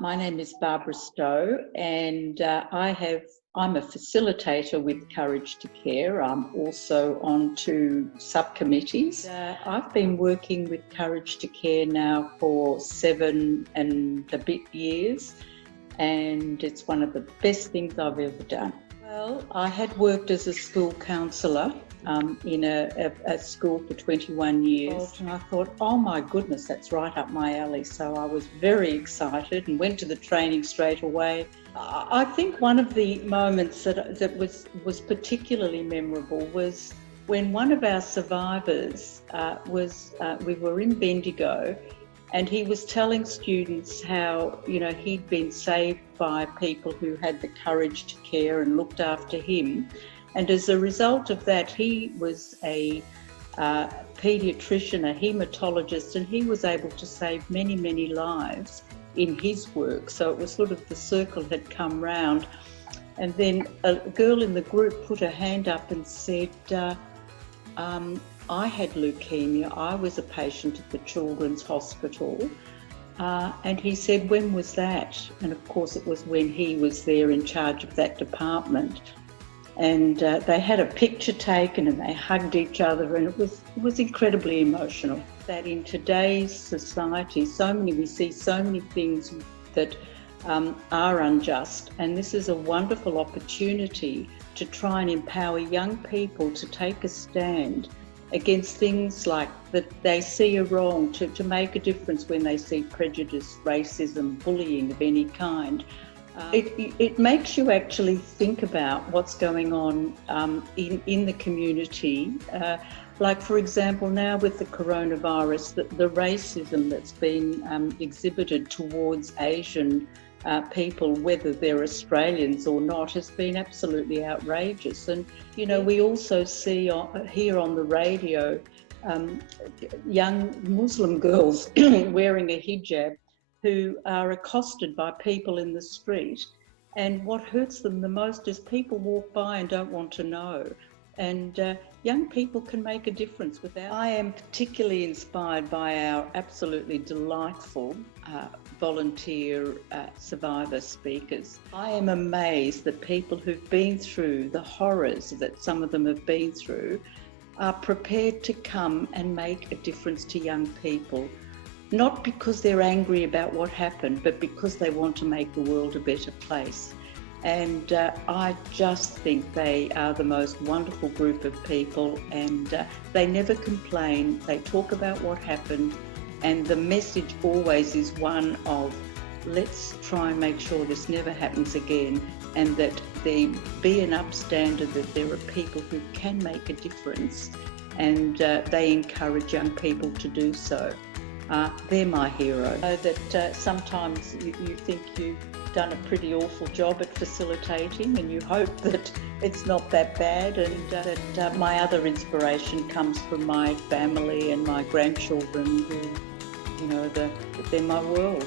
My name is Barb Stowe, and I'm a facilitator with Courage to Care. I'm also on 2 subcommittees. I've been working with Courage to Care now for 7 and a bit years, and it's one of the best things I've ever done. Well, I had worked as a school counsellor in a school for 21 years, and I thought, oh my goodness, that's right up my alley. So I was very excited and went to the training straight away. I think one of the moments that was particularly memorable was when one of our survivors we were in Bendigo, and he was telling students how, he'd been saved by people who had the courage to care and looked after him. And as a result of that, he was a paediatrician, a haematologist, and he was able to save many, many lives in his work. So it was sort of the circle had come round. And then a girl in the group put her hand up and said, I had leukemia. I was a patient at the Children's Hospital. And he said, when was that? And of course, it was when he was there in charge of that department. And they had a picture taken and they hugged each other, and it was incredibly emotional. That in today's society, we see so many things that are unjust, and this is a wonderful opportunity to try and empower young people to take a stand against things like that they see are wrong, to make a difference when they see prejudice, racism, bullying of any kind. It makes you actually think about what's going on in the community. Like, for example, now with the coronavirus, the racism that's been exhibited towards Asian people, whether they're Australians or not, has been absolutely outrageous. And, we also see here on the radio young Muslim girls wearing a hijab who are accosted by people in the street, and what hurts them the most is people walk by and don't want to know, and young people can make a difference with that. I am particularly inspired by our absolutely delightful volunteer survivor speakers. I am amazed that people who've been through the horrors that some of them have been through are prepared to come and make a difference to young people. Not because they're angry about what happened, but because they want to make the world a better place. And I just think they are the most wonderful group of people, and they never complain. They talk about what happened, and the message always is one of, let's try and make sure this never happens again, and that there be an upstander, that there are people who can make a difference, and they encourage young people to do so. They're my hero. I know that sometimes you think you've done a pretty awful job at facilitating, and you hope that it's not that bad, and that my other inspiration comes from my family and my grandchildren who, they're my world.